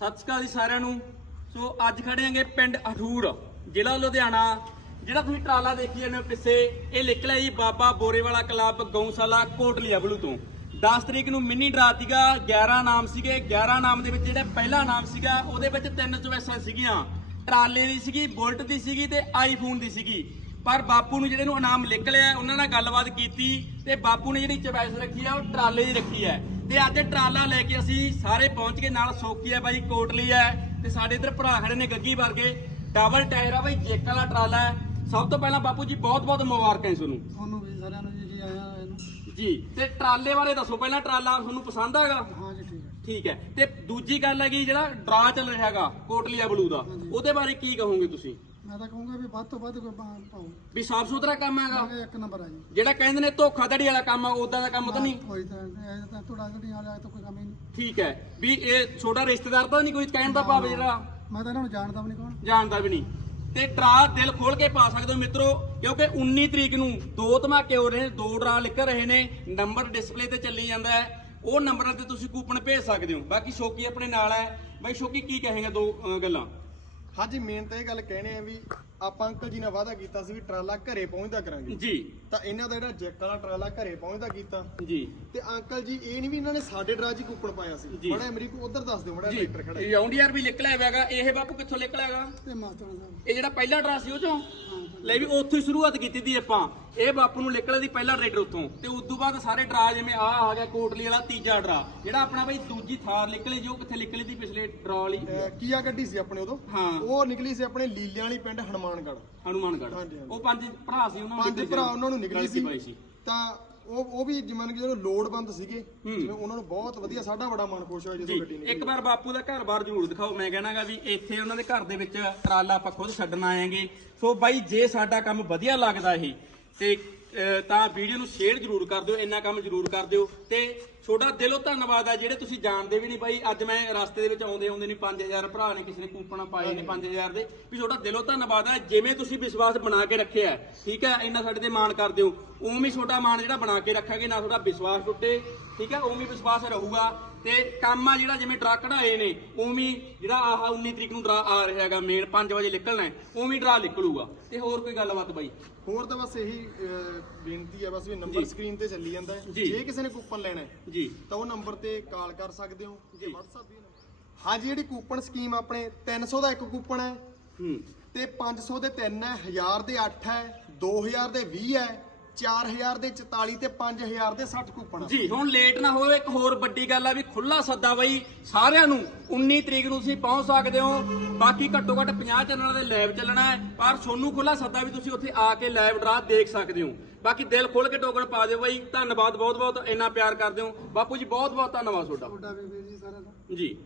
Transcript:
ਸਤਿ ਸ਼੍ਰੀ ਅਕਾਲ ਜੀ ਸਾਰਿਆਂ ਨੂੰ। ਸੋ ਅੱਜ ਖੜੇ ਆਂਗੇ ਪਿੰਡ ਅਠੂਰ, ਜ਼ਿਲ੍ਹਾ ਲੁਧਿਆਣਾ। ਜਿਹੜਾ ਤੁਸੀਂ ਟਰਾਲਾ ਦੇਖੀ ਜਾਂਦੇ ਹੋ ਪਿੱਛੇ, ਇਹ ਨਿਕਲਿਆ ਜੀ, ਬਾਬਾ ਬੋਰੇਵਾਲਾ ਕਲੱਬ ਗਊਸ਼ਾਲਾ ਕੋਟਲੀ ਅਬਲੂ ਤੋਂ। 10 ਤਰੀਕ ਨੂੰ ਮਿੰਨੀ ਡਰਾ ਸੀਗਾ 11 ਨਾਮ ਸੀਗੇ। 11 ਨਾਮ ਦੇ ਵਿੱਚ ਜਿਹੜਾ ਪਹਿਲਾ ਨਾਮ ਸੀਗਾ, ਉਹਦੇ ਵਿੱਚ ਤਿੰਨ ਚੁਆਇਸਾਂ ਸੀਗੀਆਂ। ਟਰਾਲੇ ਦੀ ਸੀਗੀ, ਬੁਲਟ ਦੀ ਸੀਗੀ ਤੇ ਆਈਫੋਨ ਦੀ ਸੀਗੀ। ਪਰ ਬਾਪੂ ਨੂੰ ਜਿਹੜੇ ਨੂੰ ਇਨਾਮ ਨਿਕਲਿਆ ਉਹਨਾਂ ਨਾਲ ਗੱਲਬਾਤ ਕੀਤੀ ਤੇ ਬਾਪੂ ਨੇ ਜਿਹੜੀ ਚੁਆਇਸ ਰੱਖੀ ਆ, ਉਹ ਟਰਾਲੇ ਦੀ ਰੱਖੀ ਹੈ। ਤੇ ਅੱਜ ਟਰਾਲਾ ਲੈ ਕੇ ਅਸੀਂ ਸਾਰੇ ਪਹੁੰਚ ਗਏ। ਨਾਲ ਸੋਕੀ ਹੈ ਬਾਈ ਕੋਟਲੀ ਹੈ ਤੇ ਸਾਡੇ ਇੱਧਰ ਭਰਾ ਖੜੇ ਨੇ ਗੱਗੀ ਵਰਗੇ। ਡਬਲ ਟਾਇਰ ਆ ਬਾਈ ਜੇਕ ਵਾਲਾ ਟਰਾਲਾ ਹੈ। ਸਭ ਤੋਂ ਪਹਿਲਾਂ ਬਾਪੂ ਜੀ ਬਹੁਤ ਬਹੁਤ ਮੁਬਾਰਕਾਂ ਜੀ ਤੁਹਾਨੂੰ। ਤੁਹਾਨੂੰ ਵੀ ਸਾਰਿਆਂ ਨੂੰ ਜੀ ਜੀ ਆਇਆਂ ਜੀ ਤੇ ਟਰਾਲੇ ਬਾਰੇ ਦੱਸੋ। ਪਹਿਲਾਂ ਟਰਾਲਾ ਤੁਹਾਨੂੰ ਪਸੰਦ ਆਗਾ ਹਾਂ ਜੀ ਠੀਕ ਹੈ। ਠੀਕ ਹੈ। ਤੇ ਦੂਜੀ ਗੱਲ ਹੈਗੀ ਜਿਹੜਾ ਡਰਾ ਚੱਲ ਰਿਹਾ ਹੈਗਾ ਕੋਟਲੀਆ ਬਲੂ ਦਾ ਉਹਦੇ ਬਾਰੇ ਕੀ ਕਹੋਗੇ ਤੁਸੀਂ? ਮੈਂ ਤਾਂ ਕਹੂੰਗਾ ਵੀ ਵੱਧ ਤੋਂ ਵੱਧ ਕੋਈ ਪਾ- ਪਾਓ। ਵੀ ਸਾਫ਼ ਸੁਥਰਾ ਕੰਮ ਹੈਗਾ। ਇਹ ਇੱਕ ਨੰਬਰ ਆ ਜੀ। ਜਿਹੜਾ ਕਹਿੰਦੇ ਨੇ ਧੋਖਾਧੜੀ ਵਾਲਾ ਕੰਮ ਆ ਉਦਾਂ ਦਾ ਕੰਮ ਤਾਂ ਨਹੀਂ। ਕੋਈ ਤਾਂ ਇਹ ਤਾਂ ਤੁਹਾਡਾ ਗੱਡੀ ਵਾਲਾ ਤਾਂ ਕੋਈ ਕੰਮ ਹੀ ਨਹੀਂ। ਠੀਕ ਹੈ। ਵੀ ਇਹ ਛੋਟਾ ਰਿਸ਼ਤੇਦਾਰ ਤਾਂ ਨਹੀਂ ਕੋਈ ਕਹਿਣ ਦਾ ਭਾਵ ਜਿਹੜਾ? ਮੈਂ ਤਾਂ ਇਹਨਾਂ ਨੂੰ ਜਾਣਦਾ ਵੀ ਨਹੀਂ ਕੌਣ। ਜਾਣਦਾ ਵੀ ਨਹੀਂ। ਤੇ ਡਰਾ ਦਿਲ ਖੋਲ ਕੇ ਪਾ ਸਕਦੇ ਹੋ ਮਿੱਤਰੋ ਕਿਉਂਕਿ 19 ਤਰੀਕ ਨੂੰ ਦੋ ਧਮਾਕੇ ਹੋ ਰਹੇ ਨੇ ਦੋ ਡਰਾ ਲਿਖ ਰਹੇ ਨੇ ਨੰਬਰ ਡਿਸਪਲੇ ਤੇ ਚੱਲੀ ਜਾਂਦਾ ਹੈ। ਉਹ ਨੰਬਰਾਂ ਤੇ ਤੁਸੀਂ ਕੂਪਨ ਭੇਜ ਸਕਦੇ ਹੋ। ਬਾਕੀ ਸ਼ੋਕੀ ਆਪਣੇ ਨਾਲ ਹੈ। ਬਾਈ ਸ਼ੋਕੀ ਕੀ ਕਹੇਗਾ ਦੋ ਗੱਲਾਂ? ਹਾਂਜੀ ਮੇਨ ਤਾਂ ਇਹ ਗੱਲ ਕਹਿਣੇ ਆ ਵੀ ਆਪਾਂ ਅੰਕਲ ਜੀ ਨੇ ਵਾਅਦਾ ਕੀਤਾ ਸੀ ਵੀ ਟਰਾਲਾ ਘਰੇ ਪਹੁੰਚਦਾ ਕਰਾਂਗੇ। ਜੀ। ਤਾਂ ਇਹਨਾਂ ਦਾ ਜਿਹੜਾ ਜੈਕ ਵਾਲਾ ਟਰਾਲਾ ਘਰੇ ਪਹੁੰਚਦਾ ਕੀਤਾ। ਜੀ। ਤੇ ਅੰਕਲ ਜੀ ਇਹ ਨਹੀਂ ਵੀ ਇਹਨਾਂ ਨੇ ਸਾਡੇ ਡਰਾ ਹੀ ਕੂਪਨ ਪਾਇਆ ਸੀ। ਜੀ। ਬੜਾ ਅਮਰੀਕ ਉਧਰ ਦੱਸ ਦਿਓ ਬੜਾ ਜੀ। ਟਰੈਕਟਰ ਖੜਾ ਹੈ। ਰਾਉਂਡ ਵੀ ਨਿਕਲਿਆ ਹੈਗਾ ਇਹ ਬਾਪੂ ਕਿੱਥੋਂ ਨਿਕਲਿਆ ਹੈਗਾ? ਤੇ ਮਾਸਟਰ ਸਾਹਿਬ। ਇਹ ਜਿਹੜਾ ਪਹਿਲਾ ਡਰਾ ਸੀ ਉਹ ਚੋਂ? ਹਾਂ ਲੈ ਵੀ ਉੱਥੋਂ ਹੀ ਸ਼ੁਰੂਆਤ ਕੀਤੀ ਦੀ ਆਪਾਂ। ਇਹ ਬਾਪੂ ਨੂੰ ਨਿਕਲਿਆ ਦੀ ਪਹਿਲਾ ਟਰੈਕਟਰ ਉੱਥੋਂ। ਤੇ ਉਸ ਤੋਂ ਬਾਅਦ ਸਾਰੇ ਡਰਾ ਜਿਵੇਂ ਆ ਆ ਗਿਆ ਕੋਟਲੀ ਵਾਲਾ ਤੀਜਾ ਡਰਾ ਜਿਹੜਾ ਆਪਣਾ ਬਈ ਦੂਜੀ ਥਾਰ ਨਿਕਲੀ ਜੋ ਕਿੱਥੇ ਨਿਕਲੀ ਦੀ ਪਿਛਲੇ ਡਰਾ ਵਾਲੀ? ਅਹ ਕੀਆ ਗੱਡੀ ਸੀ ਆਪਣੇ ਉਦੋਂ? ਹਾਂ। ਉਹ ਨਿਕਲੀ ਸੀ ਆਪਣੇ ਲੀਲਿਆਂ ਵਾਲੀ ਪਿੰਡ ਹਨੂਮਾਨਗੜ੍ਹ। ਹਨੂਮਾਨਗੜ੍ਹ। ਹਾਂਜੀ, ਹਾਂਜੀ। ਉਹ ਪੰਜ ਭਰਾ ਸੀ ਉਹਨਾਂ ਨੂੰ ਪੰਜ ਨਿਕਲੀ ਭਰਾ ਉਹਨਾਂ ਨੂੰ ਨਿਕਲੀ ਗਲਤੀ ਪਾਈ ਸੀ। ਤਾਂ ਉਹ ਉਹ ਵੀ ਜਿਵੇਂ ਕਿ ਜਦੋਂ ਲੋੜਵੰਦ ਸੀਗੇ। ਹੂੰ। ਜਿਵੇਂ ਉਹਨਾਂ ਨੂੰ ਬਹੁਤ ਵਧੀਆ ਸਾਡਾ ਬੜਾ ਮਨ ਖੁਸ਼ ਹੋਇਆ ਜਦੋਂ ਗੱਡੀ ਜੀ ਨਿਕਲੀ। ਇੱਕ ਵਾਰ ਬਾਪੂ ਦਾ ਘਰ-ਬਾਰ ਜ਼ਰੂਰ ਦਿਖਾਓ। ਮੈਂ ਕਹਿਣਾਗਾ ਵੀ ਇੱਥੇ ਉਹਨਾਂ ਦੇ ਘਰ ਦੇ ਵਿੱਚ ਟਰਾਲਾ ਆਪਾਂ ਖੁਦ ਛੱਡਣ ਆਏਗੇ। ਸੋ ਬਾਈ ਜੇ ਸਾਡਾ ਕੰਮ ਵਧੀਆ ਲੱਗਦਾ ਇਹ ਤੇ ਅਹ, ਤਾਂ ਵੀਡੀਓ ਨੂੰ ਸ਼ੇਅਰ ਜ਼ਰੂਰ ਕਰ ਦਿਓ ਇੰਨਾ ਕੰਮ ਜ਼ਰੂਰ ਕਰ ਦਿਓ। ਤੇ ਤੁਹਾਡਾ ਦਿਲੋਂ ਧੰਨਵਾਦ ਆ ਜਿਹੜੇ ਤੁਸੀਂ ਜਾਣਦੇ ਵੀ ਨਹੀਂ ਬਾਈ। ਅੱਜ ਮੈਂ ਰਸਤੇ ਦੇ ਵਿੱਚ ਆਉਂਦੇ ਆਉਂਦੇ ਨਹੀਂ 5000 ਭਰਾ ਨੇ ਕਿਸੇ ਨੇ ਕੂਪਨ ਪਾਏ ਨੇ 5000 ਦੇ। ਵੀ ਤੁਹਾਡਾ ਦਿਲੋਂ ਧੰਨਵਾਦ ਆ ਜਿਵੇਂ ਤੁਸੀਂ ਵਿਸ਼ਵਾਸ ਬਣਾ ਕੇ ਰੱਖਿਆ ਠੀਕ ਹੈ? ਇੰਨਾ ਸਾਡੇ ਤੇ ਮਾਣ ਕਰਦੇ ਹੋ। ਉਵੇਂ ਤੁਹਾਡਾ ਮਾਣ ਜਿਹੜਾ ਬਣਾ ਕੇ ਰੱਖਾਂਗੇ ਨਾ ਤੁਹਾਡਾ ਵਿਸ਼ਵਾਸ ਟੁੱਟੇ ਠੀਕ ਹੈ? ਉਵੇਂ ਵਿਸ਼ਵਾਸ ਰਹੂਗਾ। ਤੇ ਕੰਮ ਆ ਜਿਹੜਾ ਜਿਵੇਂ ਡਰਾ ਕਢਾਏ ਨੇ ਉਵੇਂ ਜਿਹੜਾ ਆਹ 19 ਤਰੀਕ ਨੂੰ ਡਰਾ ਆ ਰਿਹਾ ਹੈਗਾ ਮੇਨ 5 ਵਜੇ ਨਿਕਲਣਾ ਹੈ ਉਵੇਂ ਡਰਾ ਨਿਕਲੂਗਾ। ਤੇ ਹੋਰ ਕੋਈ ਗੱਲਬਾਤ ਬਾਈ? ਹੋਰ ਤਾਂ ਬਸ ਇਹੀ ਅਹ, ਬੇਨਤੀ ਹੈ ਬਸ ਵੀ ਨੰਬਰ। ਸਕਰੀਨ ਤੇ ਚੱਲੀ ਜਾਂਦਾ ਹੈ। ਜੀ। ਜੇ ਕਿਸੇ ਨੇ ਕੂਪਨ ਲੈਣਾ ਹੈ ਜੀ। ਤਾਂ ਉਹ ਨੰਬਰ ਤੇ ਕਾਲ ਕਰ ਸਕਦੇ ਹੋ। ਜੀ। WhatsApp ਵੀ ਨੰਬਰ ਹਾਂਜੀ ਜਿਹੜੀ ਕੂਪਨ ਸਕੀਮ ਆਪਣੇ 300 ਦਾ ਇੱਕ ਕੂਪਨ ਹੈ। ਹੂੰ। ਤੇ 500 ਦੇ 3 ਹੈ 1000 ਦੇ 8 ਹੈ 2000 ਦੇ 20 ਹੈ। 4000 ਦੇ 44 ਤੇ 5000 ਦੇ 60 ਕੂਪਨ। ਜੀ ਹੁਣ ਲੇਟ ਨਾ ਹੋਵੇ ਇੱਕ ਹੋਰ ਵੱਡੀ ਗੱਲ ਆ ਵੀ ਖੁੱਲਾ ਸੱਦਾ ਬਈ ਸਾਰਿਆਂ ਨੂੰ 19 ਤਰੀਕ ਨੂੰ ਤੁਸੀਂ ਪਹੁੰਚ ਸਕਦੇ ਹੋ ਬਾਕੀ ਘੱਟੋ ਘੱਟ 50 ਚੈਨਲਾਂ ਦੇ ਲਾਈਵ ਚੱਲਣਾ ਹੈ ਪਰ ਤੁਹਾਨੂੰ ਖੁੱਲਾ ਸੱਦਾ ਵੀ ਤੁਸੀਂ ਉੱਥੇ ਆ ਕੇ ਲਾਈਵ ਡਰਾ ਦੇਖ ਸਕਦੇ ਹੋ। ਬਾਕੀ ਦਿਲ ਖੋਲ ਕੇ ਟੋਕਨ ਪਾ ਦਿਓ ਬਈ ਧੰਨਵਾਦ ਬਹੁਤ ਬਹੁਤ ਇੰਨਾ ਪਿਆਰ ਕਰਦੇ ਹੋ। ਬਾਪੂ ਜੀ ਬਹੁਤ ਬਹੁਤ ਧੰਨਵਾਦ ਤੁਹਾਡਾ। ਤੁਹਾਡਾ ਵੀ ਵੀਰ ਜੀ ਸਾਰਿਆਂ ਦਾ। ਜੀ।